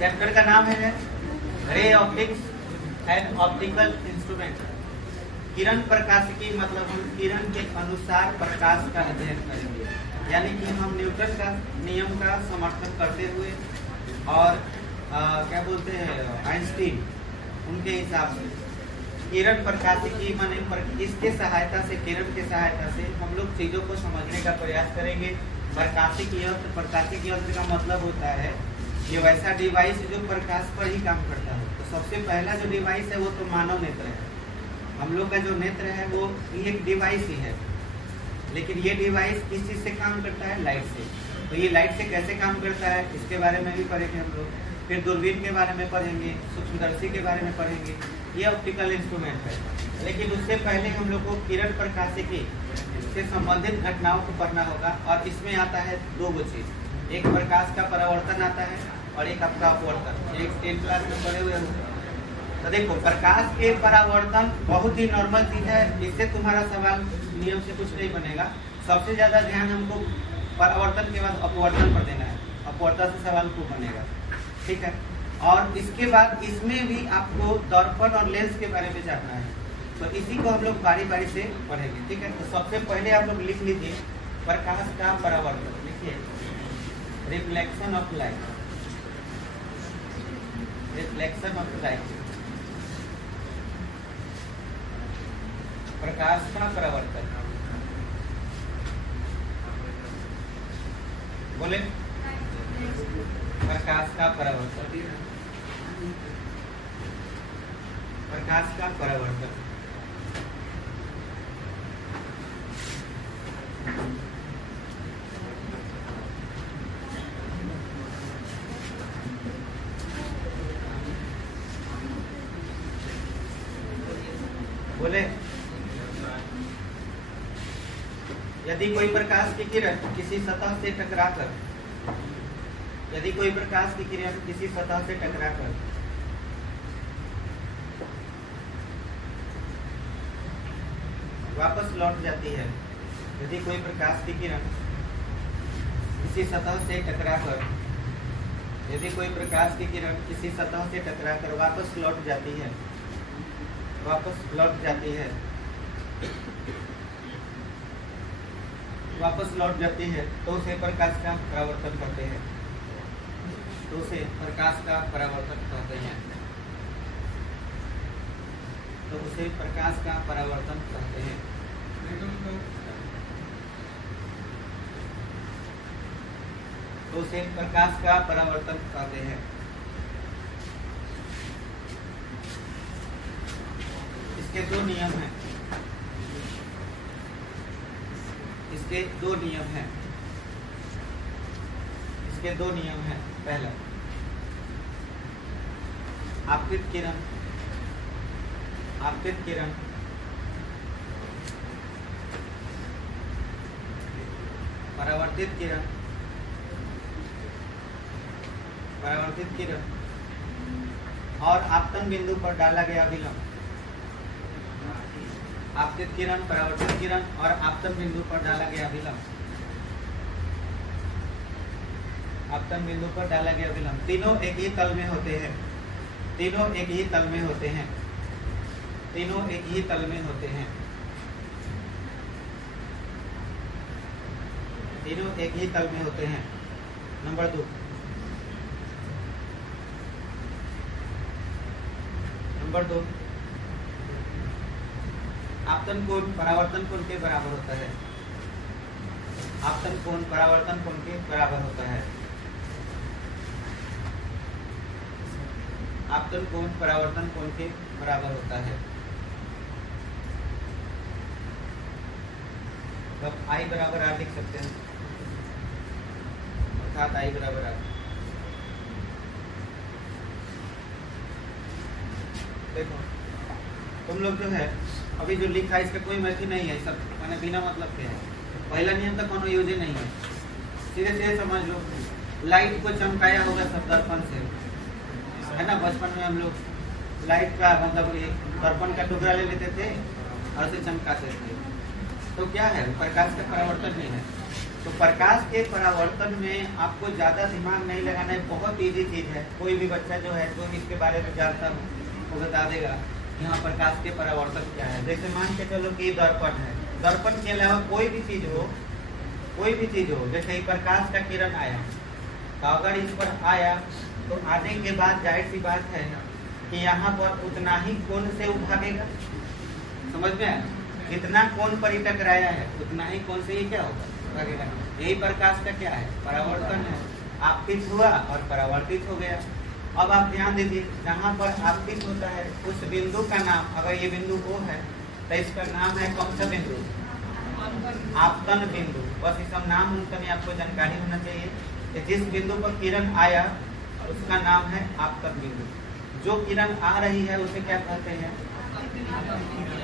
Chapter का नाम है ray optics and optical instrument. किरण प्रकाशिकी मतलब हम किरण के अनुसार प्रकाश का अध्ययन करेंगे, यानी कि हम न्यूटन का नियम का समर्थन करते हुए और क्या बोलते हैं आइंस्टीन उनके हिसाब से किरण प्रकाशिकी माने इसके सहायता से किरण के सहायता से हम लोग चीज़ों को समझने का प्रयास करेंगे। प्रकाशिकी यंत्र का मतलब होता है ये वैसा डिवाइस जो प्रकाश पर ही काम करता है। तो सबसे पहला जो डिवाइस है वो तो मानव नेत्र है। हम लोग का जो नेत्र है वो एक डिवाइस ही है, लेकिन ये डिवाइस किस चीज़ से काम करता है? लाइट से। तो ये लाइट से कैसे काम करता है इसके बारे में भी पढ़ेंगे हम लोग। फिर दूरबीन के बारे में पढ़ेंगे, सूक्ष्मदर्शी के बारे में पढ़ेंगे। ये ऑप्टिकल इंस्ट्रूमेंट है, लेकिन उससे पहले हम लोग को किरण प्रकाशिकी से संबंधित घटनाओं को पढ़ना होगा। और इसमें आता है दो चीज़, एक प्रकाश का परावर्तन आता है और एक आपका अपवर्तन। एक 10th क्लास में पढ़े हुए होंगे। तो देखो प्रकाश के परावर्तन बहुत ही नॉर्मल चीज़ है, इससे तुम्हारा सवाल नियम से कुछ नहीं बनेगा। सबसे ज़्यादा ध्यान हमको परावर्तन के बाद अपवर्तन पर देना है, अपवर्तन से सवाल खूब बनेगा, ठीक है। और इसके बाद इसमें भी आपको दर्पण और लेंस के बारे में जानना है, तो इसी को हम लोग बारी बारी से पढ़ेंगे, ठीक है। तो सबसे पहले आप लोग लिख लीजिए प्रकाश का परावर्तन। लिखिए reflection of light, reflection of light, प्रकाश का परावर्तन। बोले प्रकाश का परावर्तन, प्रकाश का परावर्तन। बोले यदि कोई प्रकाश की किरण किसी सतह से टकराकर, यदि कोई प्रकाश की किरण किसी सतह से टकराकर वापस लौट जाती है, यदि कोई प्रकाश की किरण किसी सतह से टकराकर, यदि कोई प्रकाश की किरण किसी सतह से टकराकर वापस लौट जाती है, वापस लौट जाती है, वापस लौट जाती है, तो उसे प्रकाश का परावर्तन कहते हैं, तो उसे प्रकाश का परावर्तन कहते हैं, तो उसे प्रकाश का परावर्तन कहते हैं। तो उसे प्रकाश का परावर्तन कहते हैं। इसके दो नियम हैं, इसके दो नियम हैं, इसके दो नियम हैं। पहला, आपतित किरण, आपतित किरण परावर्तित किरण, परावर्तित किरण और आपतन बिंदु पर डाला गया विलंब। आपतित किरण, परावर्तित किरण और आपतन बिंदु पर डाला गया विलंब, आपतन बिंदु पर डाला गया विलंब, तीनों एक ही तल में होते हैं, तीनों एक ही तल में होते हैं, तीनों एक ही तल में होते हैं, तीनों एक ही तल में होते हैं। नंबर 2, नंबर 2, आपतन कोण परावर्तन कोण के बराबर होता है, आपतन कोण परावर्तन कोण के बराबर होता है, आपतन कोण परावर्तन कोण के बराबर होता है। तो I बराबर R लिख सकते हैं, अर्थात I बराबर R। देखो तुम लोग जो है अभी जो लिखा है इसका कोई मतलब नहीं है, सब मैंने बिना मतलब के है। पहला नियम तो कोनो यूज नहीं है, सीधे सीधे समझ लो। लाइट को चमकाया होगा सब दर्पण से, है ना। बचपन में हम लोग लाइट का मतलब ये दर्पण का टुकड़ा ले लेते थे और उसे चमकाते थे, तो क्या है प्रकाश का परावर्तन नहीं है। तो प्रकाश के परावर्तन में आपको ज़्यादा दिमाग नहीं लगाना है, बहुत इजी चीज़ है। कोई भी बच्चा जो है जो इसके बारे में जानता हो वो बता देगा यहाँ प्रकाश के परावर्तन क्या है। जैसे मान के चलो कि दर्पण है, दर्पण के अलावा कोई भी चीज़ हो, जैसे प्रकाश का किरण आया तो अगर इस पर आया तो आने के बाद जाहिर सी बात है कि यहाँ पर उतना ही कोण से वो भागेगा। समझ में आया? जितना कोण पर ही टकराया है उतना ही कोण से ये क्या होगा, भागेगा। यही प्रकाश का क्या है, परावर्तन है। आपतित हुआ और परावर्तित हो गया। अब आप ध्यान दीजिए, जहाँ पर आपतित होता है उस बिंदु का नाम, अगर ये बिंदु O है तो इसका नाम है कौन सा बिंदु, आपतन बिंदु। बस इस नाम उनका आपको जानकारी होना चाहिए कि जिस बिंदु पर किरण आया उसका नाम है आपतन बिंदु। जो किरण आ रही है उसे क्या कहते हैं,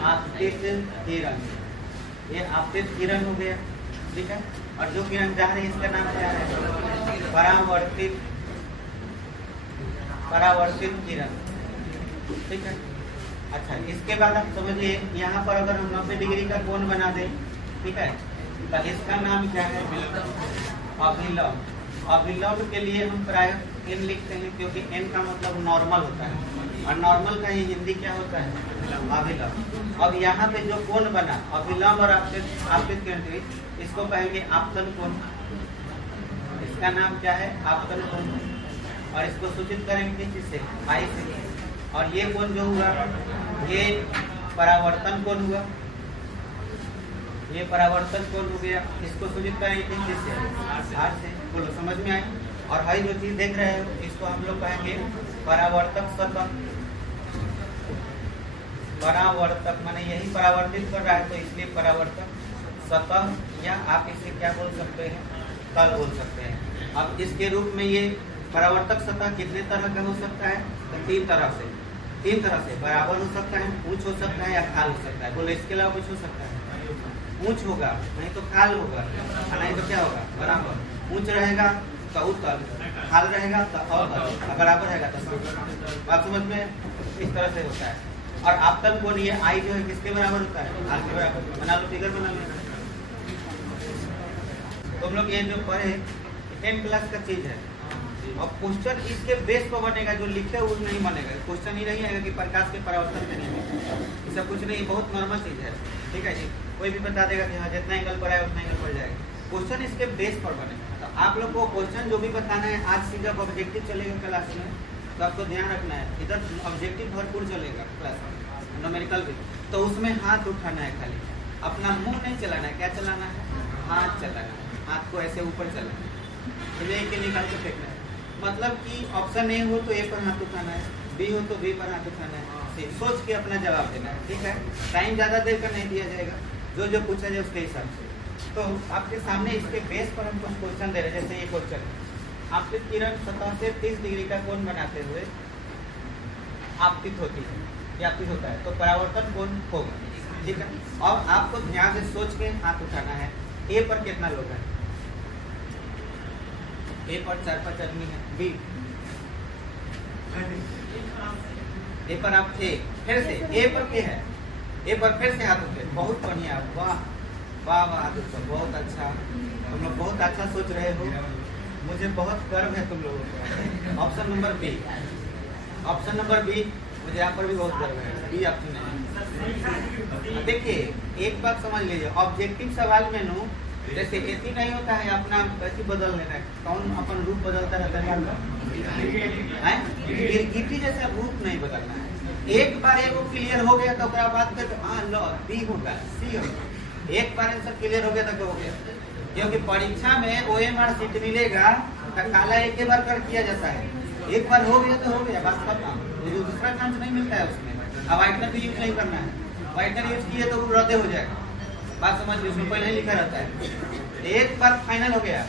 आपतित किरण। ये आपतित किरण हो गया, ठीक है। और जो किरण जा रही है इसका नाम क्या है, परावर्तित किरण, ठीक है। अच्छा, इसके बाद आप समझिए यहाँ पर अगर हम 90 डिग्री का कोण बना दें, ठीक है, तो इसका नाम क्या है, अभिलंब। अभिलंब के लिए हम प्रायः n लिखते हैं क्योंकि n का मतलब नॉर्मल होता है और नॉर्मल का ही हिंदी क्या होता है, अभिलंब। अब यहाँ पे जो कोण बना अभिलंब और आपतित केंद्र, इसको कहेंगे आपतन कोण। इसका नाम क्या है, आपतन कोण। और इसको सूचित करेंगे किस चीज से, I से। और ये कोण जो हुआ ये परावर्तन कोण हुआ, ये परावर्तन कोण हो गया। इसको सूचित करेंगे किस चीज से, R से। बोलो समझ में आई? और हई जो चीज देख रहे हो इसको हम लोग कहेंगे परावर्तक सतह। परावर्तक माने यही परावर्तित कर रहा है तो इसलिए परावर्तक सतह, या आप इसे क्या बोल सकते हैं, तल बोल सकते हैं। अब इसके रूप में ये परावर्तक सतह कितने तरह का हो सकता है, तो तीन तरह से। बराबर हो सकता है, ऊंच हो सकता है, या खाल हो सकता है। बोलो इसके अलावा कुछ हो सकता है, ऊंच होगा नहीं तो खाल होगा, नहीं तो क्या होगा, बराबर। ऊंच रहेगा तो उत्तल, खाल रहेगा तो अवतल, बराबर रहेगा तो। बात समझ में इस तरह से होता है। और आपतन कोण ये I जो है किसके बराबर होता है, R के बराबर। बना लो, फिगर बना लो। तुम लोग ये जो पढ़े 10 क्लास का चीज है, और क्वेश्चन इसके बेस पर बनेगा, जो लिखे वो नहीं बनेगा। क्वेश्चन ही नहीं आएगा कि प्रकाश के परावर्तन के नहीं, ऐसा कुछ नहीं, बहुत नॉर्मल चीज है, ठीक है जी। कोई भी बता देगा कि हाँ जितना एंगल पर आया उतना एंगल पर जाएगा। क्वेश्चन इसके बेस पर बनेगा। तो आप लोग को क्वेश्चन जो भी बताना है, आज से जब ऑब्जेक्टिव चलेगा क्लास में तो आपको ध्यान रखना है, इधर ऑब्जेक्टिव भरपूर चलेगा क्लास में, न्यूमेरिकल भी। तो उसमें हाथ उठाना है, खाली अपना मुंह नहीं चलाना है। क्या चलाना है, हाथ चलाना है। हाथ को ऐसे ऊपर चलाना है, लेके निकाल के फेंकना है। मतलब कि ऑप्शन ए हो तो ए पर हाथ उठाना है, बी हो तो बी पर हाथ उठाना है। सोच के अपना जवाब देना है, ठीक है। टाइम ज़्यादा देर का नहीं दिया जाएगा, जो पूछा जाए उसके हिसाब से। तो आपके सामने इसके बेस पर हम कुछ क्वेश्चन दे रहे हैं। जैसे ये क्वेश्चन, आपतित किरण सतह से 30 डिग्री का कोण बनाते हुए आपतित होती है, या आपतित होता है, तो परावर्तन कोण होगा, ठीक है। और आपको ध्यान से सोच के हाथ उठाना है। ए पर कितना लोग है, ए पर 4-5 आदमी है। बी ए पर आप थे, फिर से ए पर क्या है, ए पर फिर से हाथ उठे। बहुत बढ़िया, वाह वाह वाह दोस्तों, बहुत अच्छा, तुम लोग बहुत अच्छा सोच रहे हो, मुझे बहुत गर्व है तुम लोगों को। Option number B, option number B, मुझे यहाँ पर भी बहुत गर्व है। बी ऑप्शन है। देखिए एक बात समझ लीजिए, ऑब्जेक्टिव सवाल में नो जैसे ऐसी नहीं होता है अपना कैसे बदल लेना है, कौन अपन रूप बदलता रहता है, गिरगिटी जैसा रूप नहीं बदलना है। एक बार एगो क्लियर हो गया तो बात कर, हाँ लो बी होगा, सी होगा। एक बार आंसर क्लियर हो गया तो हो गया, क्योंकि परीक्षा में OMR सीट मिलेगा तो काला एक बार कर किया जाता है। एक बार हो गया तो हो गया, बस खत्म, दूसरा चांस नहीं मिलता है उसमें। अब व्हाइटनर भी यूज नहीं करना है, व्हाइटनर यूज किए तो वो रद्द हो जाएगा। बात समझ लीजिए, उसमें पहले ही लिखा रहता है। एक बार फाइनल हो गया,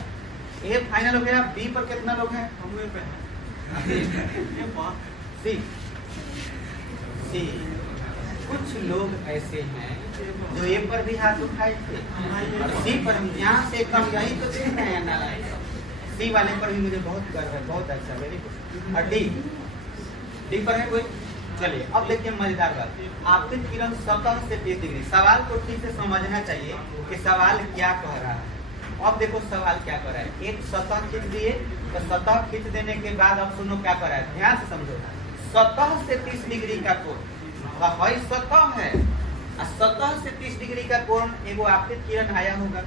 ए फाइनल हो गया। बी पर कितना लोग हैं, सी। कुछ लोग ऐसे हैं जो ए पर भी हाथ उठाए थे और सी पर, यहाँ से कम यही तो देख रहे हैं ना, सी वाले पर भी मुझे बहुत गर्व है, बहुत अच्छा, वेरी गुड। और डी पर है कोई? चलिए अब देखिए मजेदार बात, आपतित किरण सतह से 30 डिग्री। सवाल को ठीक से समझना चाहिए कि सवाल क्या कह रहा है। अब देखो सवाल क्या कर रहा है, एक सतह खींच दिए, तो सतह खींच देने के बाद अब सुनो क्या कर रहा है, ध्यान से समझो। सतह से 30 डिग्री का कोण, हई सतह है, सतह से 30 डिग्री का कोण एगो आपतित किरण आया होगा,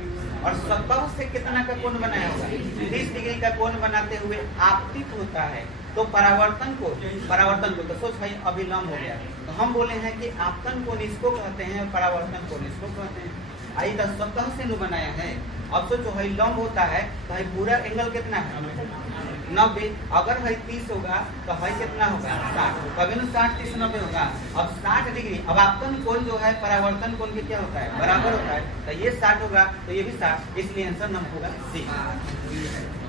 और सतह से कितना का कोण बनाया होगा, 30 डिग्री का कोण बनाते हुए आपतित होता है। तो परावर्तन को तो सोच भाई अभिलंब हो गया, तो हम बोले हैं कि आपतन कोण इसको कहते हैं और परावर्तन कोण इसको कहते हैं। आई तो सतह से न बनाया है। अब सोचो भाई लंब होता है तो भाई पूरा एंगल कितना है 90, अगर भाई 30 होगा तो भाई कितना होगा 60, कभी न 60 30 90 होगा। अब 60 डिग्री, अब आपतन कोण जो है परावर्तन कोण के क्या होता है बराबर होता है, तो ये 60 होगा तो ये भी 60, इसलिए आंसर नंबर होगा सी।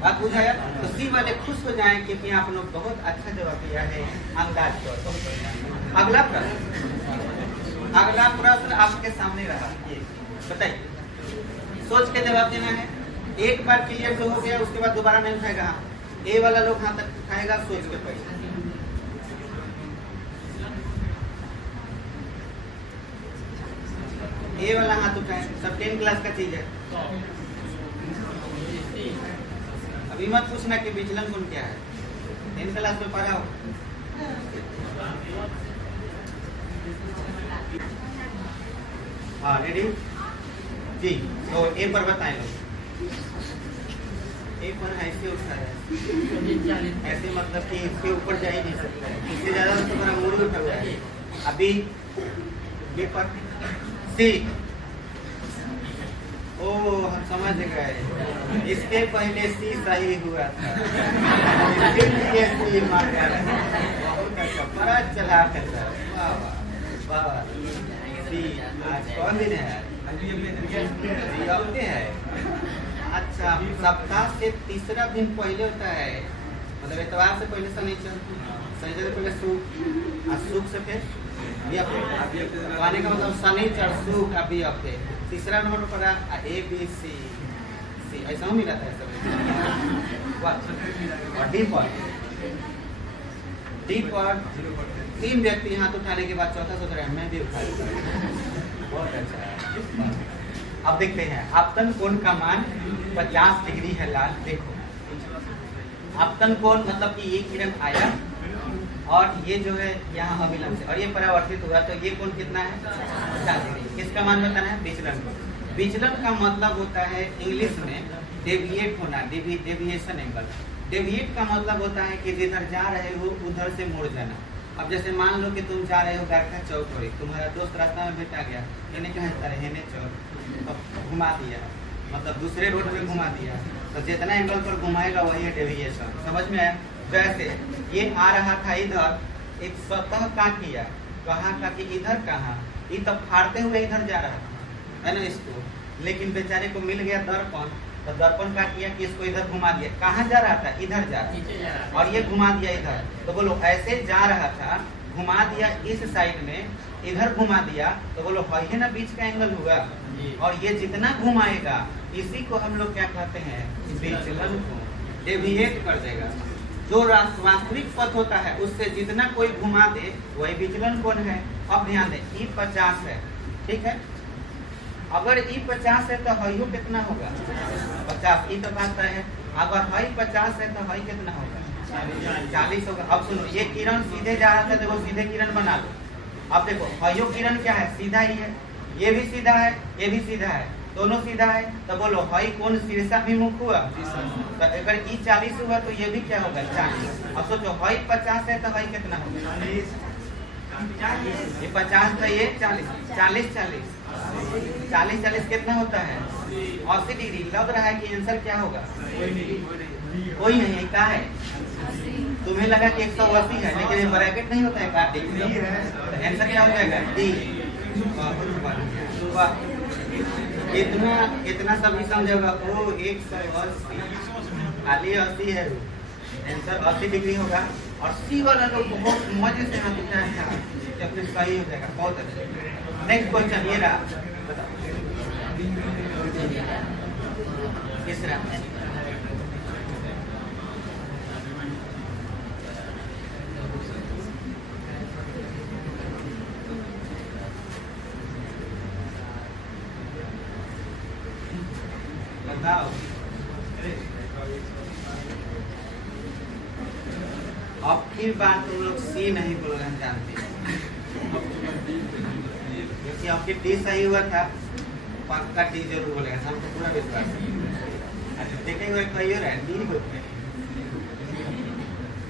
बात बुझाया? तो सी वाले खुश हो जाएं क्योंकि आप लोग बहुत अच्छा जवाब दिया है अंदाज तौर पर। अगला प्रश्न आपके सामने रहा, ये बताइए, सोच के जवाब देना है। एक बार क्लियर जो हो गया उसके बाद दोबारा नहीं उठाएगा। हाँ, ए वाला लोग हाथ तक उठाएगा सोच के पहले। ए वाला हाथ उठाए, सब 10 क्लास का चीज है। अभी मत पूछना कि विचलन गुण क्या है, 10 क्लास में पढ़ा हो। हाँ रेडी जी, तो ए पर बताएं लोग। ए पर ऐसे उठा है, ऐसे मतलब कि इसके ऊपर जा ही नहीं सकता है, इससे ज्यादा तो तुम्हारा मूड उठा हुआ है। अभी बी पर सी, ओ हम समझ गए, इसके पहले सी सही हुआ था, इसलिए सी मार गया। बहुत अच्छा, बड़ा चला करता है, वाह वाह। सी आज कौन दिन है? है। अच्छा, सप्ताह से तीसरा दिन पहले होता है, मतलब इतवार से पहले शनिचर, शनिचर से पहले सुख, और सुख से फिर आने का मतलब शनिचर सुख अभी हफ्ते। तीसरा नंबर पर ए बी सी सी, ऐसा मिला था सब। और डी पर 3 व्यक्ति हाथ उठाने के बाद चौथा सोच रहे हैं, मैं भी उठा लूंगा। बहुत अच्छा है। अब देखते हैं आपतन कोण का मान 50 डिग्री है लाल। देखो आपतन कोण मतलब कि ये किरण आया और ये जो है यहाँ अभिलंब से, और ये परावर्तित हुआ, तो ये कोण कितना है 50 डिग्री। किसका मान बताना है? विचलन। विचलन का मतलब होता है इंग्लिश में डेविएट होना, डेविएशन एंगल। डेविएट का मतलब होता है कि जिधर जा रहे हो उधर से मुड़ जाना। अब जैसे मान लो कि तुम जा रहे हो गारखा चौक पर, तुम्हारा दोस्त रास्ता में भेटा गया, यानी कहाँ हेने चौक, तो घुमा दिया, मतलब दूसरे रोड में घुमा दिया, तो जितना एंगल पर घुमाएगा वही है डेविएशन। समझ में आया? जैसे ये आ रहा था इधर, एक सतह का किया, कहाँ का कि इधर कहाँ, ये तो फाड़ते हुए इधर जा रहा था, है ना इसको, लेकिन बेचारे को मिल गया दर्पण, तो दर्पण का किया कि इसको इधर घुमा दिया। कहाँ जा रहा था? इधर जा रहा, और ये घुमा दिया इधर। तो बोलो ऐसे जा रहा था, घुमा दिया इस साइड में, इधर घुमा दिया, तो बोलो है ना बीच का एंगल हुआ, और ये जितना घुमाएगा इसी को हम लोग क्या कहते हैं? विचलन को डेविएट कर देगा। जो वास्तविक पथ होता है उससे जितना कोई घुमा दे वही विचलन कोण है। अब ध्यान दें, ई 50 है, ठीक है, अगर ई 50 है तो हईयो कितना होगा 50, ई तो बात है। अगर हई 50 है तो हई कितना होगा 40 होगा। अब सुनो, ये किरण सीधे जा रहा था, देखो सीधे किरण बना लो। अब देखो हईयो किरण क्या है? सीधा ही है, ये भी सीधा है, ये भी सीधा है, दोनों सीधा है, तो बोलो हई कौन शीर्षाभिमुख हुआ? तो अगर ई 40 हुआ तो ये भी क्या होगा 40। अब सोचो हई 50 है तो हई कितना होगा? ये 50 था, ये 40, 40 40 40 कितना होता है 80 डिग्री। लग रहा है कि आंसर क्या होगा? कोई नहीं, क्या है? तुम्हें लगा कि 180 है, लेकिन ये ब्रैकेट नहीं होता है, काटी तो आंसर क्या हो जाएगा? डी। कितना कितना सभी समझेगा? ओ 180, खाली 80 है, आंसर 80 डिग्री होगा। और सी वाला लोग बहुत मजे से हाथ उठाया था, तो फिर सही हो जाएगा। बहुत अच्छा। नेक्स्ट क्वेश्चन ये रहा, बताओ तीसरा। बताओ अब फिर बात तुम लोग सी नहीं बोल रहे जानते, क्योंकि आपकी डी सही हुआ था, पक्का डी जरूर बोलेगा, हमको पूरा विश्वास है। अच्छा देखेंगे हुए कही हो रहा है डी होते हैं,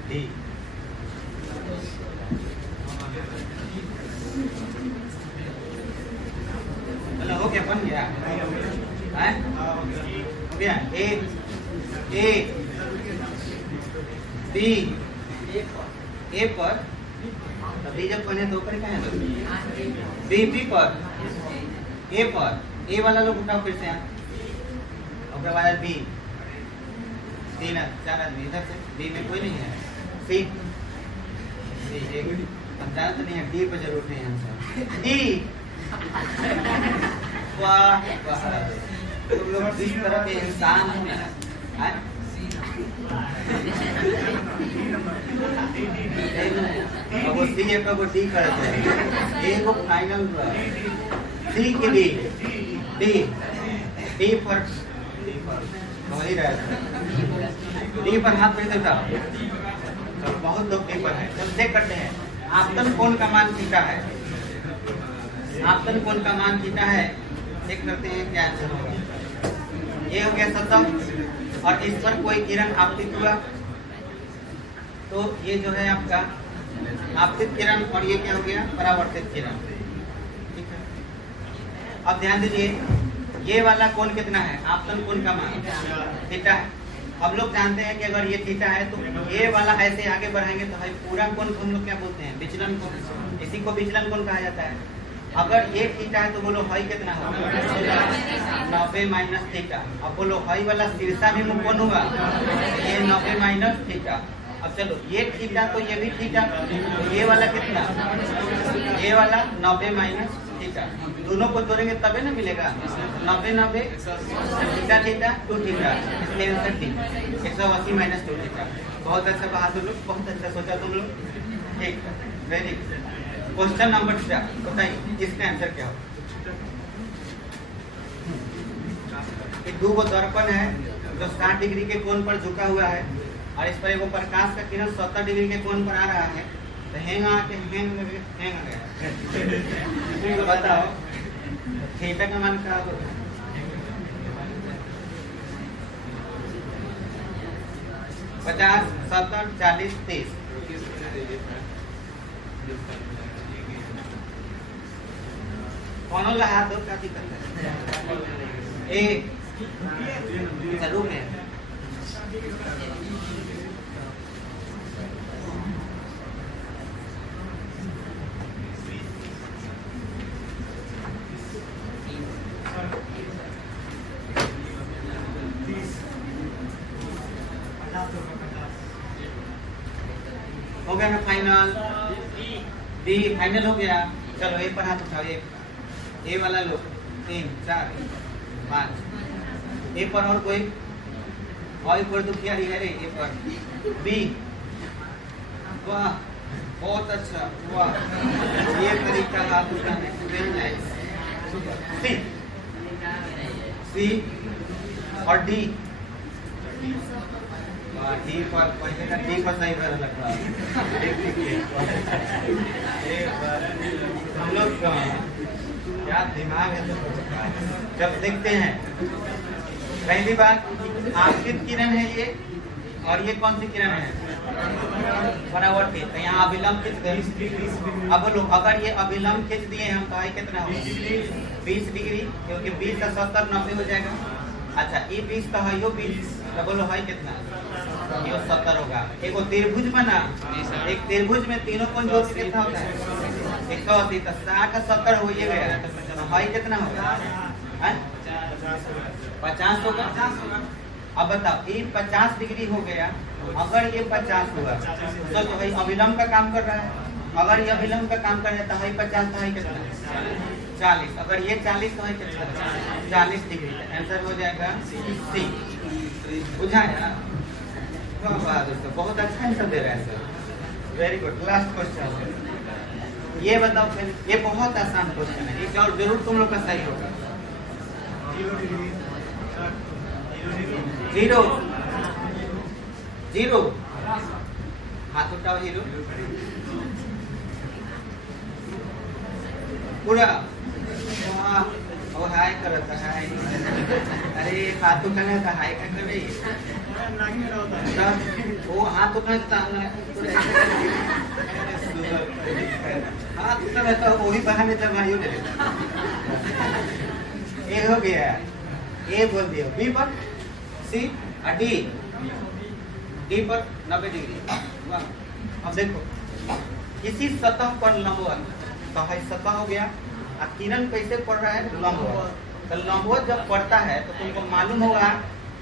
डी चलो हो गया, बन गया है, हो गया। ए बी ए पर बी जब बने तो ऊपर क्या है, बी पर ए वाला लोग उठाओ फिर से यहाँ, उसके बाद बी, 3 4 आदमी इधर से, बी में कोई नहीं है, सी हम जानते नहीं है, डी पर जरूर नहीं आंसर, डी वाह तुम लोग जिस तरह के इंसान हो ना, अब वो सी है वो डी करते हैं, ए को फाइनल सी की डी डी डी पर वही रहा, डी पर हाथ भेज देता, तो बहुत लोग डी पर है। जब चेक करते हैं आपतन कोण का मान थीटा है, आपतन कोण का मान थीटा है, चेक करते हैं क्या आंसर होगा। ये हो गया 70 और इस पर कोई किरण आपतित हुआ तो ये जो है आपका आपतित किरण, और ये क्या हो गया परावर्तित किरण, ठीक है। अब ध्यान दीजिए ये वाला कोण कितना है, आपतन कोण का मान थीटा है। अब लोग जानते हैं कि अगर ये थीटा है तो ये वाला ऐसे आगे बढ़ाएंगे तो भाई पूरा कोण को हम लोग क्या बोलते हैं, विचलन कोण, इसी को विचलन कोण कहा जाता है। अगर ये थीटा है तो बोलो हाई कितना होगा, 90 माइनस थीटा। अब बोलो हाई वाला शीर्षा भी कौन होगा, ये 90 माइनस थीटा। अब चलो ये थीटा तो ये भी थीटा, तो ये वाला कितना, ये वाला 90 माइनस थीटा, दोनों को जोड़ेंगे तबे ना मिलेगा 90 90 थीटा थीटा 2 थीटा, इसलिए 180 माइनस 2 थीटा। बहुत अच्छा कहा तुम लोग, बहुत अच्छा सोचा तुम लोग, ठीक है, वेरी गुड। क्वेश्चन नंबर 4 बताइए इसका आंसर क्या हो। एक दो गो दर्पण है जो 60 डिग्री के कोण पर झुका हुआ है और इस पर एक प्रकाश का किरण 70 डिग्री के कोण पर आ रहा है, तो हैंग आ गया तो बताओ थीटा का मान क्या होगा। पचास 70 40 30 कौन लगा दो क्या दिक्कत है, एक जरूर है हो गया ना फाइनल, डी फाइनल हो गया। चलो ए पर हाथ उठाओ, ए वाला लो, 3 4 5 ए पर और कोई तो क्या है रे, ए पर बी, वाह बहुत अच्छा, वाह ये तरीका हाथ उठाने, वेरी नाइस। सी और डी, डी पर पहले का डी पर सही कर लग रहा हम लोग क्या दिमाग है। जब देखते हैं पहली बात आपतित किरण है ये, और ये कौन सी किरण है, परावर्तित, तो यहाँ अभिलंब खींच गए। अब लोग अगर ये अभिलंब खींच दिए हम तो कितना होगा 20 डिग्री, क्योंकि 20 का 70 90 हो जाएगा। अच्छा ये 20 का है, यो 20 तो बोलो है कितना, ये 70 होगा। एक त्रिभुज बना, एक त्रिभुज में तीनों कोण जोड़ के कितना होता है 180, तो 60 का 70 हो ये गया, तो है कितना होगा 50 होगा। अब बताओ ये 50 डिग्री हो गया, अगर ये 50 हुआ तो भाई अभिलंब का काम कर रहा है, अगर ये अभिलंब का काम कर रहा है तो भाई 50 का है कितना 40, अगर ये 40 तो है कितना 40 डिग्री। आंसर हो जाएगा सी। बुझाया, दोस्तों बहुत अच्छा आंसर दे रहे हैं sir, very good. Last question ये बताओ फिर, ये बहुत आसान क्वेश्चन है, ये और जरूर तुम लोग का सही होगा। 0 0 हाथ उठाओ हीरो पूरा। वो हाय करता है। अरे हाथ उठाने का हाय क्या कर रही वो हाथ उठाता हाथ उठा तो वही बहाने जब भाई ए हो गया। ए बोल दिया बी पर सी डी डी पर 90 डिग्री। अब देखो किसी सतह पर लंबवत तो है सतह हो गया। किरण कैसे पड़ रहा है लंबवत। तो लंबवत जब पड़ता है तो तुमको मालूम होगा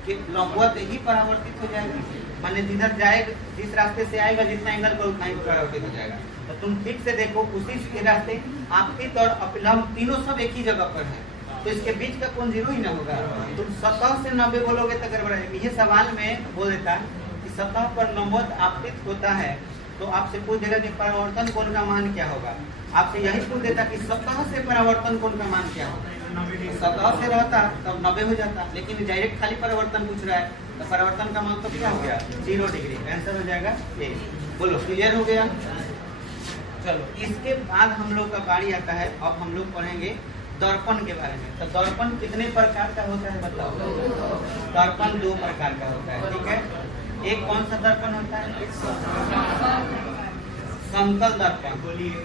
कि लंबवत ही परावर्तित हो जाएगा। माने जिधर जाएगा जिस रास्ते से आएगा जितना एंगल पर उतना ही परावर्तित हो जाएगा। तो तुम ठीक से देखो उसी के रास्ते आपकी और अपलम्ब तीनों सब एक ही जगह पर है तो इसके बीच का कोण 0 ही ना होगा। तुम सतह से 90 बोलोगे तो गड़बड़ है। ये सवाल में बोल देता कि सतह पर लंबवत आपतित होता है तो आपसे पूछ देगा कि परावर्तन कोण का मान क्या होगा। आपसे यही पूछ देता कि सतह से परावर्तन कोण का मान क्या होगा। सतह से रहता तब 90 हो जाता लेकिन डायरेक्ट खाली परावर्तन पूछ रहा है तो परावर्तन का मान तो क्या हो गया 0 डिग्री। आंसर हो जाएगा ए। बोलो क्लियर हो गया। चलो इसके बाद हम लोग का बारी आता है। अब हम लोग पढ़ेंगे दर्पण के बारे में। तो दर्पण कितने प्रकार का होता है बताओ। दर्पण 2 प्रकार का होता है। ठीक है एक कौन सा दर्पण होता है समतल दर्पण। बोलिए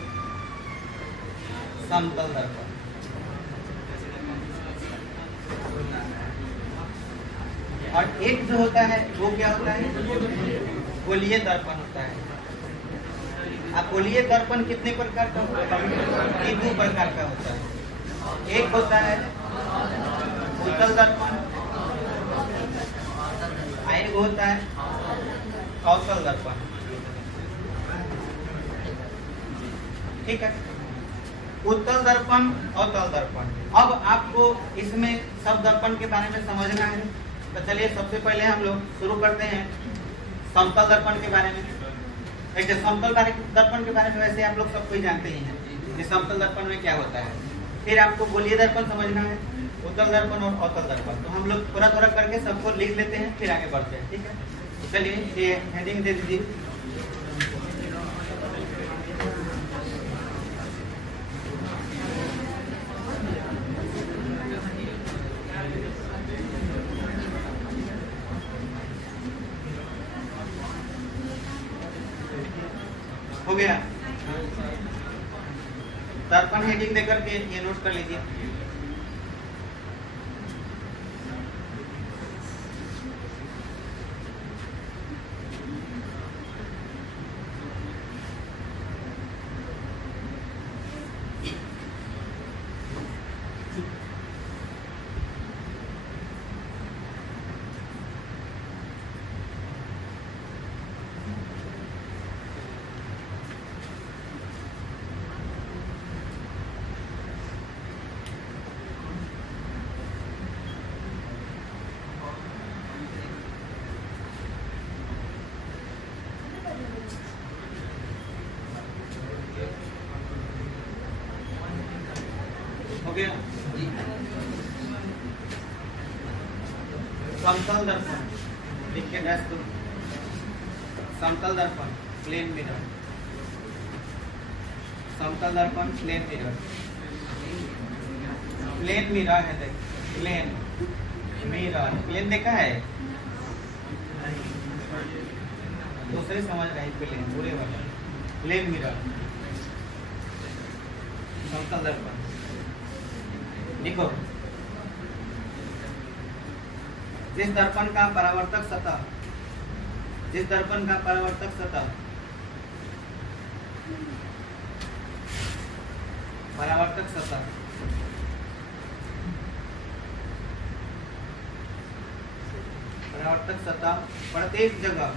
समतल दर्पण। और एक जो होता है वो क्या होता है गोलीय दर्पण होता है। अब गोलीय दर्पण कितने प्रकार का होता है ये 2 प्रकार का होता है। एक होता है उत्तल दर्पण एक होता है अवतल दर्पण। ठीक है उत्तल दर्पण अवतल दर्पण। अब आपको इसमें सब दर्पण के बारे में समझना है। तो चलिए सबसे पहले हम लोग शुरू करते हैं समतल दर्पण के बारे में। ऐसे समतल दर्पण के बारे में वैसे आप लोग सब कोई जानते ही हैं कि समतल दर्पण में क्या होता है। फिर आपको गोलीय दर्पण समझना है उत्तल दर्पण और अवतल दर्पण। तो हम लोग थोड़ा थोड़ा करके सबको लिख लेते हैं फिर आगे बढ़ते हैं। ठीक है चलिए ये हेडिंग दे दीजिए। हो गया दर्पण हेडिंग देकर के ये नोट कर लीजिए। समतल दर्पण लिखिए समतल दर्पण प्लेन मिरर। समतल दर्पण प्लेन मिरर। प्लेन मिरर है देख प्लेन मिरर। प्लेन देखा है दूसरे समझ रहे प्लेन पूरे वाला प्लेन मिरर समतल दर्पण। देखो जिस दर्पण का परावर्तक सतह प्रत्येक जगह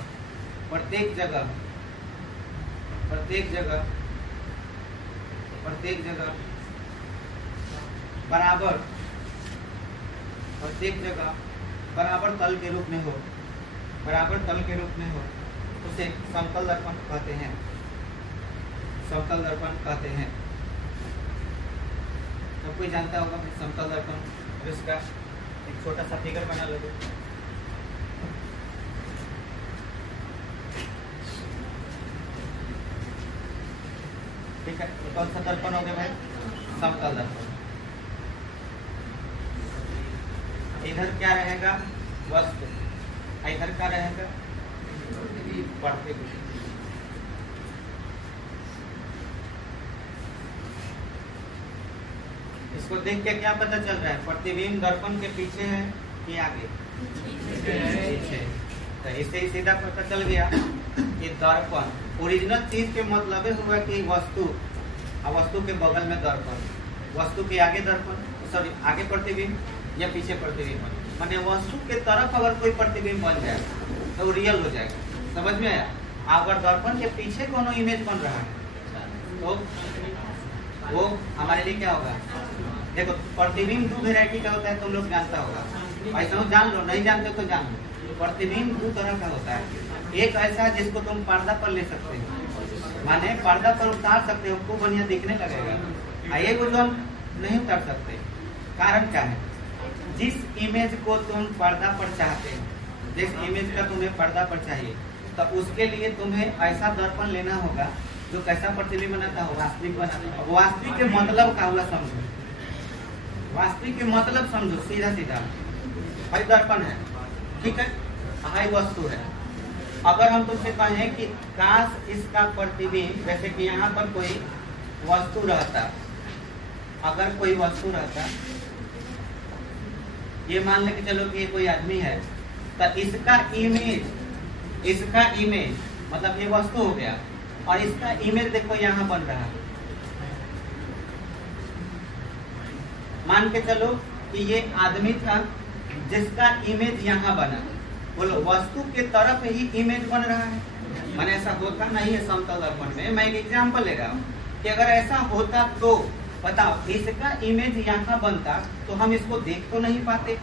बराबर तल के रूप में हो उसे समतल दर्पण कहते हैं। तो कोई जानता होगा समतल दर्पण। इसका एक छोटा सा फिगर बना लोगे। ठीक है, कौन सा दर्पण हो गया भाई? समतल दर्पण। इधर क्या रहेगा? वस्तु। इधर क्या रहेगा? प्रतिबिंब। इसको देख के क्या पता चल रहा है? प्रतिबिंब दर्पण के पीछे है कि आगे? पीछे। तो इससे ही सीधा पता चल गया कि दर्पण ओरिजिनल चीज के मतलब हुआ कि वस्तु, और वस्तु के बगल में दर्पण, वस्तु के आगे दर्पण, सॉरी आगे प्रतिबिंब या पीछे प्रतिबिंब। माने वस्तु के तरफ अगर कोई प्रतिबिंब बन जाए तो वो रियल हो जाएगा। समझ में आया? अगर दर्पण के पीछे कोनो इमेज बन रहा है तो वो हमारे लिए क्या होगा? देखो प्रतिबिंब दो वैरायटी का होता है, तुम लोग जानता होगा। ऐसा जान लो, नहीं जानते तो जान लो। प्रतिबिंब दो तरह का होता है। एक ऐसा है जिसको तुम पर्दा पर ले सकते हो, माने पर्दा पर उतार सकते हो, खूब बढ़िया दिखने लगेगा। एक जो नहीं उतार सकते। कारण क्या है? जिस इमेज को तुम पर्दा पर चाहते हो, जिस इमेज का तुम्हें पर्दा पर चाहिए, तो उसके लिए तुम्हें ऐसा दर्पण लेना होगा जो कैसा प्रतिबिंब बनाता हो? वास्तविक बनाता हो। वास्तविक के मतलब का हुआ समझो, वास्तविक के मतलब समझो, सीधा सीधा। भाई दर्पण है, ठीक है, हाई वस्तु है। अगर हम तुमसे कहें कि काश इसका प्रतिबिंब, जैसे कि यहाँ पर कोई वस्तु रहता, अगर कोई वस्तु रहता, ये मान ले कि चलो कि ये कोई आदमी है, तो इसका इमेज मतलब ये वस्तु हो गया, और इसका इमेज देखो यहाँ बन रहा है। मान के चलो कि ये आदमी था जिसका इमेज यहाँ बना। बोलो वस्तु के तरफ ही इमेज बन रहा है। माने ऐसा होता नहीं है समतल दर्पण में। मैं एक एग्जाम्पल ले रहा हूँ कि अगर ऐसा होता तो बताओ, इसका इमेज यहाँ बनता तो हम इसको देख तो नहीं पाते,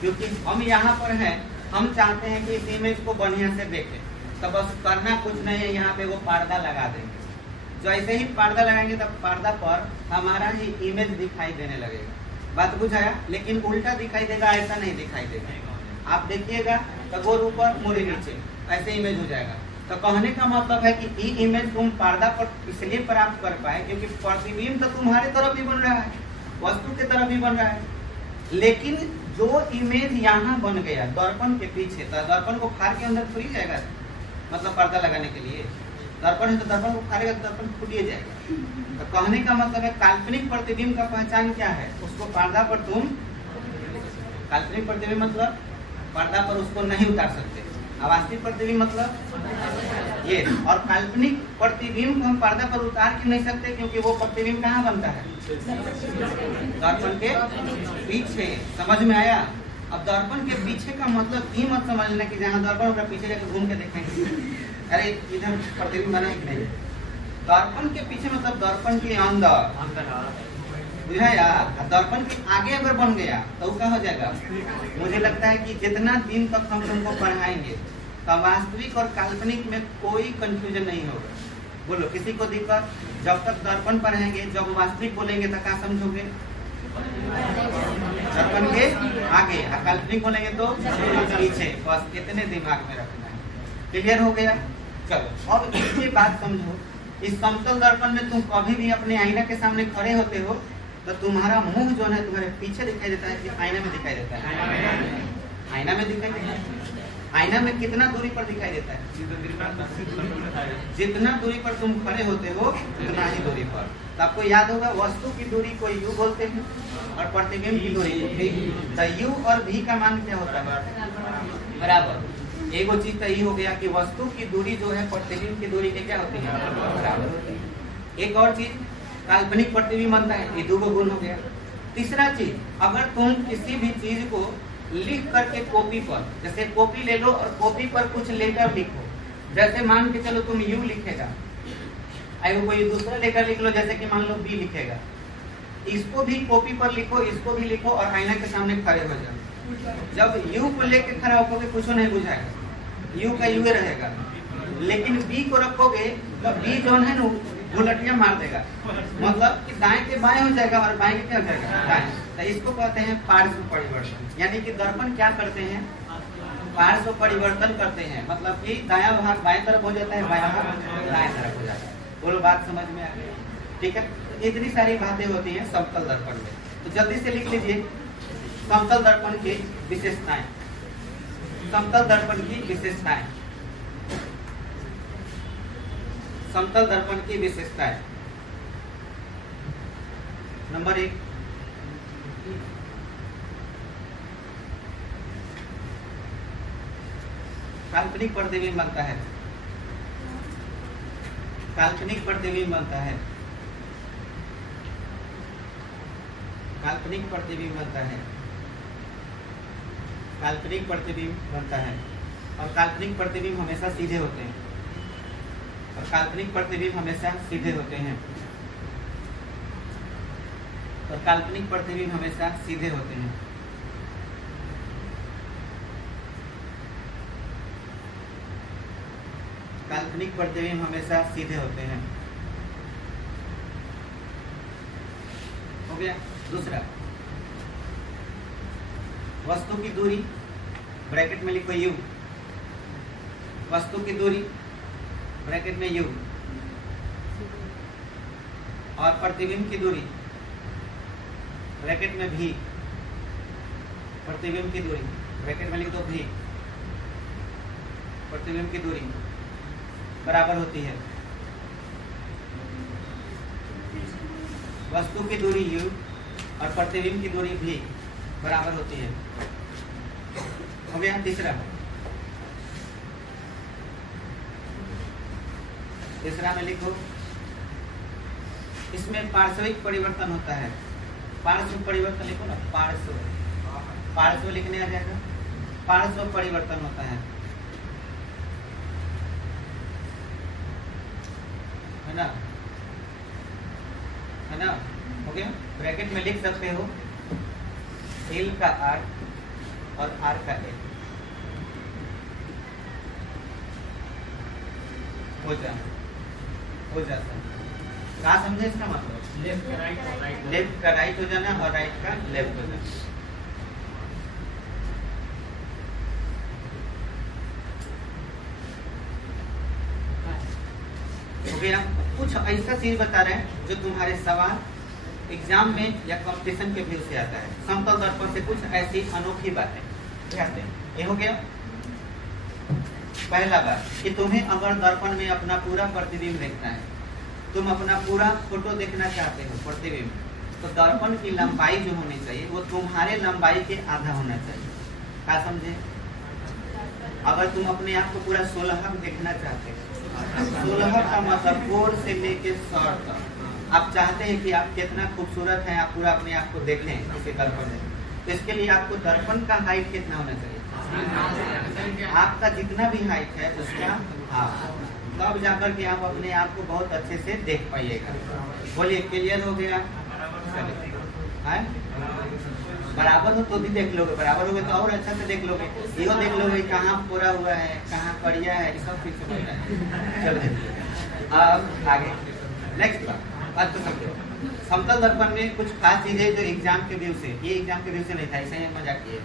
क्योंकि हम यहाँ पर हैं, हम चाहते हैं कि इस इमेज को बढ़िया से देखें। तो बस करना कुछ नहीं है, यहाँ पे वो पर्दा लगा देंगे। जो ऐसे ही पर्दा लगाएंगे तब पर्दा पर हमारा ही इमेज दिखाई देने लगेगा। बात बुझाया? लेकिन उल्टा दिखाई देगा, ऐसा नहीं दिखाई देगा। आप देखिएगा तो गोर ऊपर मुड़ी नीचे, ऐसे इमेज हो जाएगा। तो कहने का मतलब है कि ये इमेज तुम पर्दा पर इसलिए प्राप्त कर पाए क्योंकि प्रतिबिंब तो तुम्हारे तरफ ही बन रहा है, वस्तु के तरफ ही बन रहा है। लेकिन जो इमेज यहाँ बन गया दर्पण के पीछे, तो दर्पण को फाड़ के अंदर थोड़ी जाएगा, मतलब पर्दा लगाने के लिए दर्पण है तो दर्पण को फाड़ेगा तो दर्पण फूटिए जाएगा। तो कहने का मतलब है काल्पनिक प्रतिबिंब का पहचान क्या है? उसको पर्दा पर तुम, काल्पनिक प्रतिबिंब मतलब पर्दा पर उसको नहीं उतार सकते। वास्तविक प्रतिबिंब मतलब ये, और काल्पनिक प्रतिबिंब हम पर्दा पर उतार के नहीं सकते क्योंकि वो प्रतिबिंब कहाँ बनता है? दर्पण के पीछे। समझ में आया? अब दर्पण के पीछे का मतलब ये मत समझना कि जहाँ दर्पण होगा पीछे जाकर घूम के देखेंगे अरे इधर प्रतिबिंब बना कि नहीं। दर्पण के पीछे मतलब दर्पण के अंदर, बुझा यार? दर्पण के आगे अगर बन गया तो क्या हो जाएगा? मुझे लगता है कि जितना दिन तक हम तुमको पढ़ाएंगे तो वास्तविक और काल्पनिक में कोई कंफ्यूजन नहीं होगा। बोलो किसी को दिक्कत? जब तक दर्पण पढ़ाएंगे, जब वास्तविक बोलेंगे तो क्या समझोगे? दर्पण के आगे, और काल्पनिक बोलेंगे तो पीछे। बस कितने दिमाग में रखना है। क्लियर हो गया? चलो अब इसके बाद समझो, इस समतल दर्पण में तुम कभी भी अपने आईना के सामने खड़े होते हो तो तुम्हारा मुंह जो है तुम्हारे पीछे दिखाई देता है कि आईना में दिखाई देता है? आईना में दिखाई देता है। आईना में कितना दूरी पर दिखाई देता है? जितना दूरी पर तुम खड़े होते हो उतना ही दूरी पर। तो आपको याद होगा वस्तु की दूरी को यू बोलते हैं और प्रतिबिंब की दूरी को भी। तो यू और भी का मान क्या होता है? बराबर। एगो चीज तो ये हो गया कि वस्तु की दूरी जो है प्रतिबिंब की दूरी के क्या होती है? बराबर होती है। एक और चीज काल्पनिक प्रतिबिंब बनता है, ये दो गुण हो गया। तीसरा चीज, अगर तुम किसी भी चीज को लिख करके कॉपी पर, जैसे कॉपी ले लो और कॉपी पर कुछ लेटर लिखो, जैसे मान के चलो तुम यू लिखेगा, कोई दूसरा लेटर लिख लो, जैसे कि मान लो बी लिखेगा, इसको भी कॉपी पर लिखो, इसको भी लिखो और आईना के सामने खड़े हो जाओ। जब यू को लेके खड़ा होकर कुछ नहीं बुझाएगा, यू का यू रहेगा। लेकिन बी को रखोगे तो बी जो है ना घुलटिया मार देगा, मतलब कि दाएं के बाएं हो जाएगा और बाएं के क्या हो जाएगा? दाएं। तो इसको कहते हैं पार्श्व परिवर्तन। यानी कि दर्पण क्या करते हैं? पार्श्व परिवर्तन करते हैं, मतलब कि दायां भाग बाएं तरफ हो जाता है, बायां भाग दाएं तरफ हो जाता है। बोलो बात समझ में आ गई? ठीक है, इतनी सारी बातें होती हैं समतल दर्पण में। तो जल्दी से लिख लीजिए समतल दर्पण की विशेषताएं। समतल दर्पण की विशेषताएं, समतल दर्पण की विशेषताएं। नंबर 1, काल्पनिक प्रतिबिंब बनता है। काल्पनिक प्रतिबिंब बनता है। काल्पनिक प्रतिबिंब बनता है। काल्पनिक प्रतिबिंब बनता है। और काल्पनिक प्रतिबिंब हमेशा सीधे होते हैं। और काल्पनिक प्रतिबिंब हमेशा सीधे होते हैं। और काल्पनिक प्रतिबिंब हमेशा सीधे होते हैं। काल्पनिक प्रतिबिंब हमेशा सीधे होते हैं। हो गया। दूसरा, वस्तु की दूरी, ब्रैकेट में लिखो u, वस्तु की दूरी ब्रैकेट में u, और प्रतिबिंब की दूरी ब्रैकेट में v, प्रतिबिंब की दूरी ब्रैकेट में लिख दो v, प्रतिबिंब की दूरी बराबर होती है वस्तु की दूरी u और प्रतिबिंब की दूरी v बराबर होती है। हो गया। तीसरा, तीसरा में लिखो, इसमें पार्श्विक परिवर्तन होता है। पार्श्व परिवर्तन लिखो ना, पार्श्व, पार्श्व लिखने आ जाएगा। पार्श्व परिवर्तन होता है ना, है ना। हो गया। ब्रैकेट में लिख सकते हो L का R और R का L हो जाता है। कहा समझे इसका मतलब? लेफ्ट का राइट, लेफ्ट का राइट हो जाना और राइट का लेफ्ट हो जाना। हो गया। कुछ ऐसा चीज बता रहे हैं जो तुम्हारे सवाल एग्जाम में या कंपटीशन के व्यू से आता है। समतल दर्पण से कुछ ऐसी अनोखी बातें ध्यान दें। ये हो गया पहला बात कि तुम्हें अगर दर्पण में अपना पूरा प्रतिबिंब देखना है, तुम अपना पूरा फोटो देखना चाहते हो प्रतिबिंब, तो दर्पण की लंबाई जो होनी चाहिए वो तुम्हारे लंबाई के आधा होना चाहिए। क्या समझे? अगर तुम अपने आप को पूरा 16 देखना चाहते हो, 16 का मतलब कोर से लेके सर तक आप चाहते हैं कि आप कितना खूबसूरत हैं, आप पूरा अपने आप को देखें इसे दर्पण में, तो इसके लिए आपको दर्पण का हाइट कितना होना चाहिए? आपका जितना भी हाइट है उसका हाफ, तब जाकर के आप अपने आप को बहुत अच्छे से देख पाइएगा। बोलिए क्लियर हो गया? बराबर हो तो भी देख लोगे, बराबर होगे तो और अच्छा से देख लोगे, यो देख लोगे कहाँ पूरा हुआ है, कहाँ कड़िया है, सब कुछ समझ रहा है। चलो अब आगे नेक्स्ट बात तो समझो। समतल दर्पण में कुछ खास चीजें जो एग्जाम के व्यू से, ये एग्जाम के व्यू से नहीं था, ऐसे ही मजाक किए।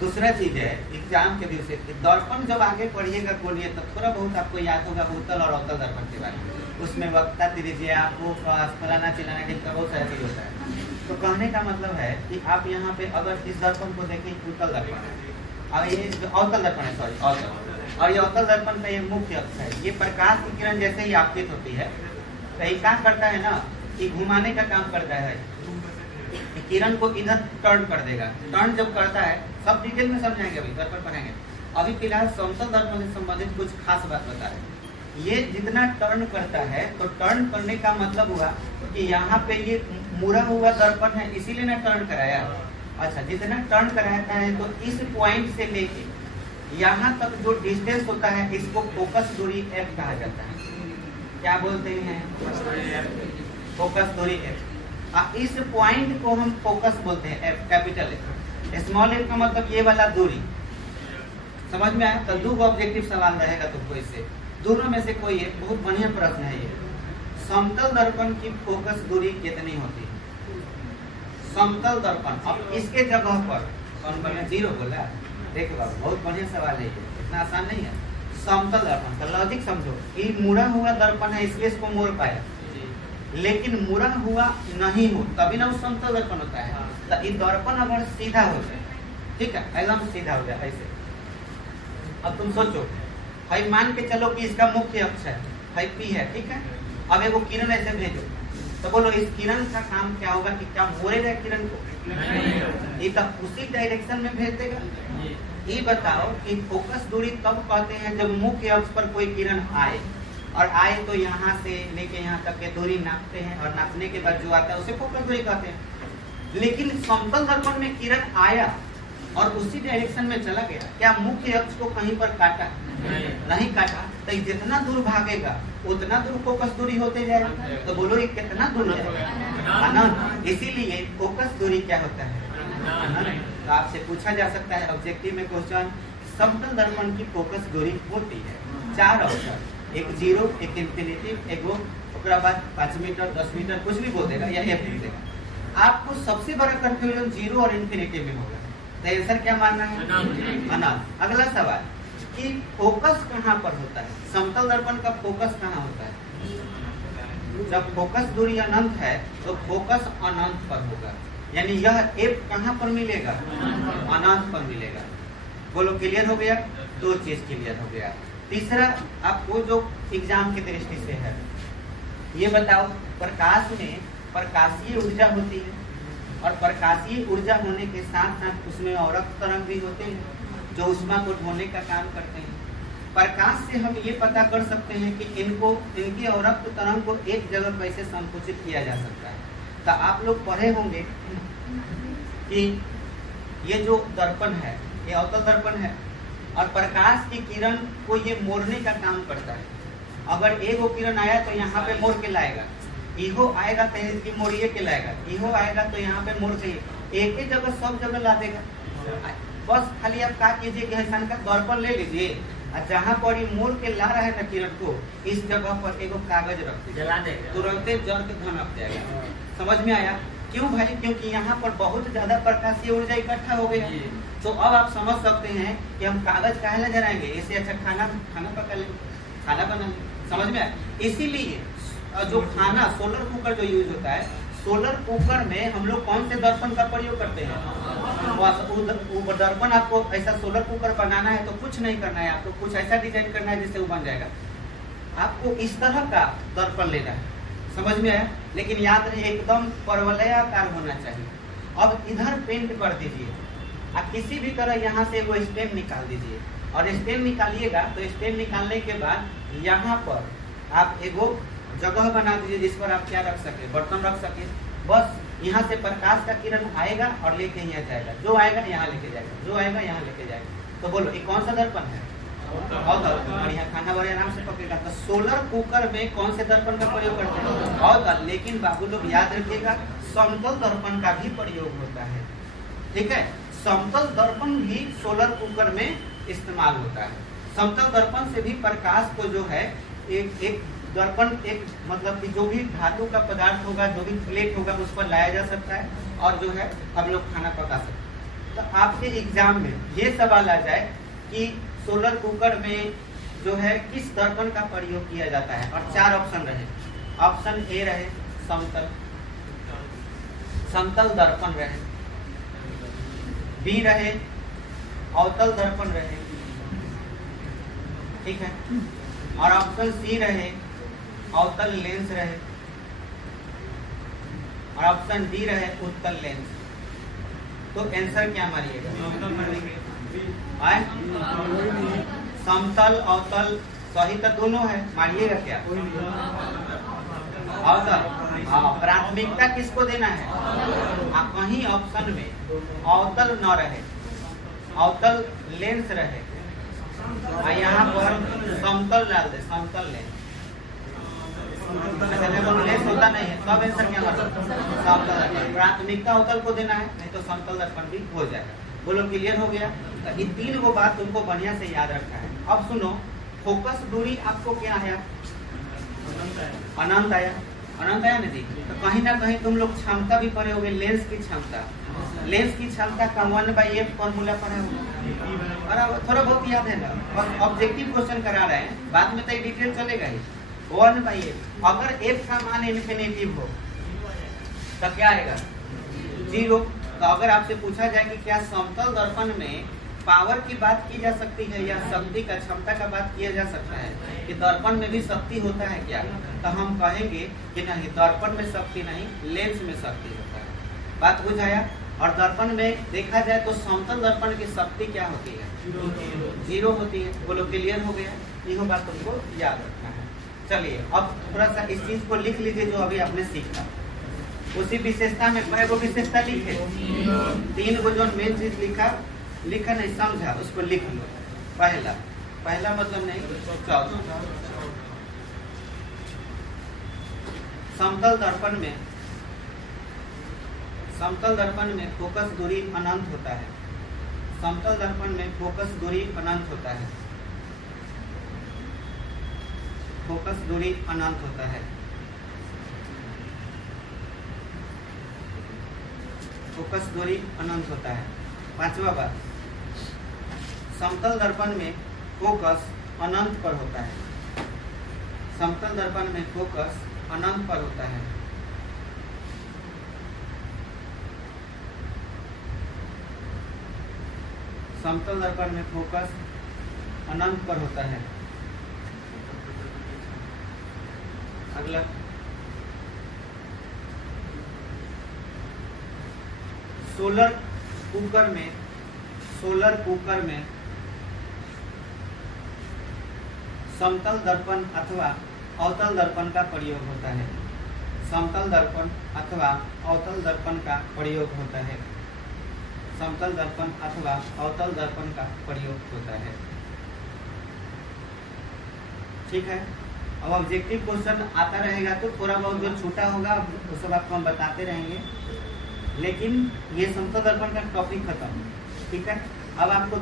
दूसरा चीज है एग्जाम के व्यू से, दर्पण जब आगे पढ़िएगा खोलिए तो थोड़ा बहुत आपको याद होगा भूतल और अवतल दर्पण के बारे में। उसमें वक्ता त्रिज्या, आपको फलाना चिलाना ढिमका बहुत सारा चीज होता है। तो कहने का मतलब है कि आप यहाँ पे अगर इस दर्पण को देखें, भूतल दर्पण है और ये अवतल दर्पण है, सॉरी अवतल, और ये अवतल दर्पण का ये मुख्य अक्ष है। ये प्रकाश की किरण जैसे ही आपतित होती है तो ये क्या करता है ना कि घुमाने का काम करता है, किरण को इधर टर्न कर देगा। टर्न जब करता है, सब डिटेल में समझाएंगे, अभी दर्पण पढ़ेंगे। अभी फिलहाल समतल दर्पण से संबंधित कुछ खास बात बता रहे हैं। ये जितना टर्न करता है, तो टर्न करने का मतलब हुआ कि यहाँ पे ये मुड़ा हुआ दर्पण है, इसीलिए ना टर्न कराया। अच्छा, जितना टर्न कराता है तो इस पॉइंट से लेके यहाँ तक जो डिस्टेंस होता है, इसको फोकस दूरी F कहा जाता है। क्या बोलते हैं? फोकस दूरी F। इस पॉइंट को हम फोकस बोलते हैं, F capital F। Small f का मतलब ये वाला दूरी। समझ में आया? तो दो ऑब्जेक्टिव सवाल रहेगा तुमको इससे, दोनों में से कोई एक। बहुत बढ़िया प्रश्न है ये। समतल दर्पण की फोकस दूरी कितनी होती है? समतल दर्पण, अब इसके जगह पर कौन बोला? 0 बोला। देखो बाबू, बहुत बढ़िया सवाल है ये, इतना आसान नहीं है। समतल दर्पण का लॉजिक समझो, ये मुड़ा हुआ दर्पण है इसलिए इसको मोड़ पाया, लेकिन मुड़न हुआ नहीं हो तभी ना वो समतल दर्पण होता है। तो ये दर्पण अगर सीधा हो जाए, ठीक है, एकदम सीधा हो जाए ऐसे। अब तुम सोचो, भाई मान के चलो कि इसका मुख्य अक्ष है, भाई पी है, ठीक है। अब एगो किरण ऐसे भेजो, तो बोलो इस किरण का काम क्या होगा कि क्या मोड़ेगा किरण को? ये तो उसी डायरेक्शन में भेज देगा। ये बताओ कि फोकस दूरी तब कहते हैं जब मुख्य अक्ष पर कोई किरण आए, और आए तो यहाँ से लेके यहाँ तक के दूरी नापते हैं, और नापने के बाद जो आता है उसे फोकस दूरी कहते हैं। लेकिन समतल दर्पण में किरण आया और उसी डायरेक्शन में चला गया, क्या मुख्य अक्ष को कहीं पर काटा? नहीं काटा। तो जितना दूर भागेगा उतना दूर फोकस दूरी होते जाएगा। तो बोलो ये कितना दूर है? अनंत। इसीलिए फोकस दूरी क्या होता है? अनंत। तो आपसे पूछा जा सकता है ऑब्जेक्टिव में क्वेश्चन, समतल दर्पण की फोकस दूरी होती है 4 अवसर, एक 0, एक इंफिनिटिव, एक वो उसके बाद 5 मीटर 10 मीटर कुछ भी बोल देगा या एफ लिख देगा। आपको सबसे बड़ा कंफ्यूजन 0 और इंफिनिटिव में होगा। तो आंसर क्या मानना है? अनंत। अगला सवाल कि फोकस कहाँ पर होता है? समतल दर्पण का फोकस कहाँ होता है? जब फोकस दूरी अनंत है तो फोकस अनंत पर होगा, यानी यह एफ कहाँ पर मिलेगा? अनंत पर मिलेगा। बोलो क्लियर हो गया? 2 चीज क्लियर हो गया। तीसरा आपको जो एग्जाम की दृष्टि से है, ये बताओ प्रकाश में प्रकाशीय ऊर्जा होती है, और प्रकाशीय ऊर्जा होने के साथ साथ उसमें अवरक्त तरंग भी होते हैं जो ऊष्मा को ढोने का काम करते हैं। प्रकाश से हम ये पता कर सकते हैं कि इनकी अवरक्त तरंग को एक जगह कैसे संकुचित किया जा सकता है। तो आप लोग पढ़े होंगे कि ये जो दर्पण है ये अवतल दर्पण है, और प्रकाश की किरण को ये मोड़ने का काम करता है। अगर एक वो किरण आया तो यहाँ पे मोड़ के लाएगा, इहो आएगा तो इसकी मोड़िए के लाएगा, इहो आएगा तो यहाँ पे मोड़ के, एक ही जगह सब जगह ला देगा। बस खाली आप क्या कीजिए कि ऐसा का दर्पण ले लीजिए, और जहाँ पर ये मोड़ के ला रहा है ना किरण को, इस जगह पर एगो कागज रख दीजिए, तुरंत जल के धमक जाएगा। समझ में आया? क्यों भाई? क्योंकि यहाँ पर बहुत ज्यादा प्रकाशीय ऊर्जा इकट्ठा हो गया। तो अब आप समझ सकते हैं कि हम कागज काहे ला जलाएंगे, इससे अच्छा खाना पका लेंगे, खाना बना लेंगे। समझ में आया? इसीलिए जो खाना सोलर कुकर जो यूज होता है, सोलर कुकर में हम लोग कौन से दर्पण का प्रयोग करते हैं? वो दर्पण आपको ऐसा सोलर कुकर बनाना है तो कुछ नहीं करना है, आपको कुछ ऐसा डिजाइन करना है जिससे वो बन जाएगा। आपको इस तरह का दर्पण लेना है। समझ में आया? लेकिन याद रहे एकदम परवलयाकार होना चाहिए। अब इधर पेंट कर दीजिए, आप किसी भी तरह यहाँ से वो स्टेम निकाल दीजिए, और स्टेम निकालिएगा तो स्टेम निकालने के बाद यहाँ पर आप एगो जगह बना दीजिए जिस पर आप क्या रख सके, बर्तन रख सके। बस यहाँ से प्रकाश का किरण आएगा और लेके यहाँ जाएगा, जो आएगा यहाँ लेके जाएगा, जो आएगा यहाँ लेके जाएगा। तो बोलो ये कौन सा दर्पण है? अवतल। और यहाँ खाना बड़े आराम से पकेगा। तो सोलर कुकर में कौन से दर्पण का प्रयोग करते हैं? अवतल। लेकिन बाबू लोग याद रखिएगा समतल दर्पण का भी प्रयोग होता है, ठीक है। समतल दर्पण भी सोलर कुकर में इस्तेमाल होता है। समतल दर्पण से भी प्रकाश को जो है एक दर्पण, एक मतलब कि जो भी धातु का पदार्थ होगा, जो भी प्लेट होगा उस पर लाया जा सकता है, और जो है हम लोग खाना पका सकते हैं। तो आपके एग्जाम में ये सवाल आ जाए कि सोलर कुकर में जो है किस दर्पण का प्रयोग किया जाता है, और 4 ऑप्शन रहे। ऑप्शन ए रहे समतल दर्पण रहे, बी रहे अवतल दर्पण रहे, ठीक है, और ऑप्शन सी रहे अवतल लेंस रहे, और ऑप्शन डी रहे उत्तल लेंस। तो आंसर क्या मारिएगा? समतल अवतल सही तो दोनों है, मारिएगा क्या? अवतल। हाँ, प्राथमिकता किसको देना है? कहीं ऑप्शन में अवतल न रहे, अवतल लेंस रहे, और यहाँ पर समतल डाल दे, समतल लेंस। लेंस होता नहीं है, तब आंसर क्या मतलब? समतल दर्पण। प्राथमिकता अवतल को देना है, नहीं तो समतल दर्पण भी हो जाएगा। बोलो क्लियर हो गया? तो ये 3 गो बात तुमको बढ़िया से याद रखना है। अब सुनो, फोकस दूरी आपको क्या आया? अनंत आया। अनंत आया ना जी? तो कहीं ना कहीं तुम लोग क्षमता भी पढ़े होंगे, लेंस की क्षमता। लेंस की क्षमता का 1/f फॉर्मूला पढ़ा होगा, और थोड़ा बहुत याद है ना। बस ऑब्जेक्टिव क्वेश्चन करा रहे हैं, बाद में तो डिटेल चलेगा ही। 1/f। अगर f का मान इन्फिनेटिव हो तो क्या आएगा 0। तो अगर आपसे पूछा जाए कि क्या समतल दर्पण में पावर की बात की जा सकती है या शक्ति का क्षमता का बात किया जा सकता है कि दर्पण में भी शक्ति होता है क्या, तो हम कहेंगे कि नहीं, दर्पण में शक्ति नहीं, लेंस में शक्ति होता है। बात बुझाया। और दर्पण में देखा जाए तो समतल दर्पण की शक्ति क्या होती है 0 होती है। बोलो क्लियर हो गया, यह बात तुमको याद रखना है। चलिए अब थोड़ा सा इस चीज को लिख लीजिए जो अभी आपने सीखा। उसी विशेषता में कई गो विशेषता लिखे, 3 गो जो मेन चीज लिखा नहीं समझा उसको लिख लो। पहला मतलब नहीं, समतल दर्पण में फोकस दूरी अनंत होता है। समतल दर्पण में फोकस दूरी अनंत होता है। फोकस दूरी अनंत होता है। फोकस दूरी अनंत होता है। 5वां बात, समतल दर्पण में फोकस अनंत पर होता है। समतल दर्पण में फोकस अनंत पर होता है। समतल दर्पण में फोकस अनंत पर होता है। अगला, सोलर कुकर में समतल दर्पण अथवा अवतल दर्पण का प्रयोग होता है। समतल दर्पण अथवा अवतल दर्पण का प्रयोग होता है। समतल दर्पण अथवा अवतल दर्पण का प्रयोग होता है। ठीक है। अब ऑब्जेक्टिव क्वेश्चन आता रहेगा तो थोड़ा बहुत जो छूटा होगा वो सब आपको हम बताते रहेंगे, लेकिन ये समतल दर्पण का टॉपिक खत्म। ठीक है। अब आपको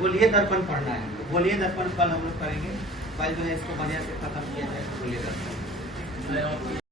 गोलीय दर्पण पढ़ना है, तो गोलीय दर्पण कल हम लोग करेंगे। कल जो है इसको बढ़िया से खत्म किया जाए गोलीय दर्पण।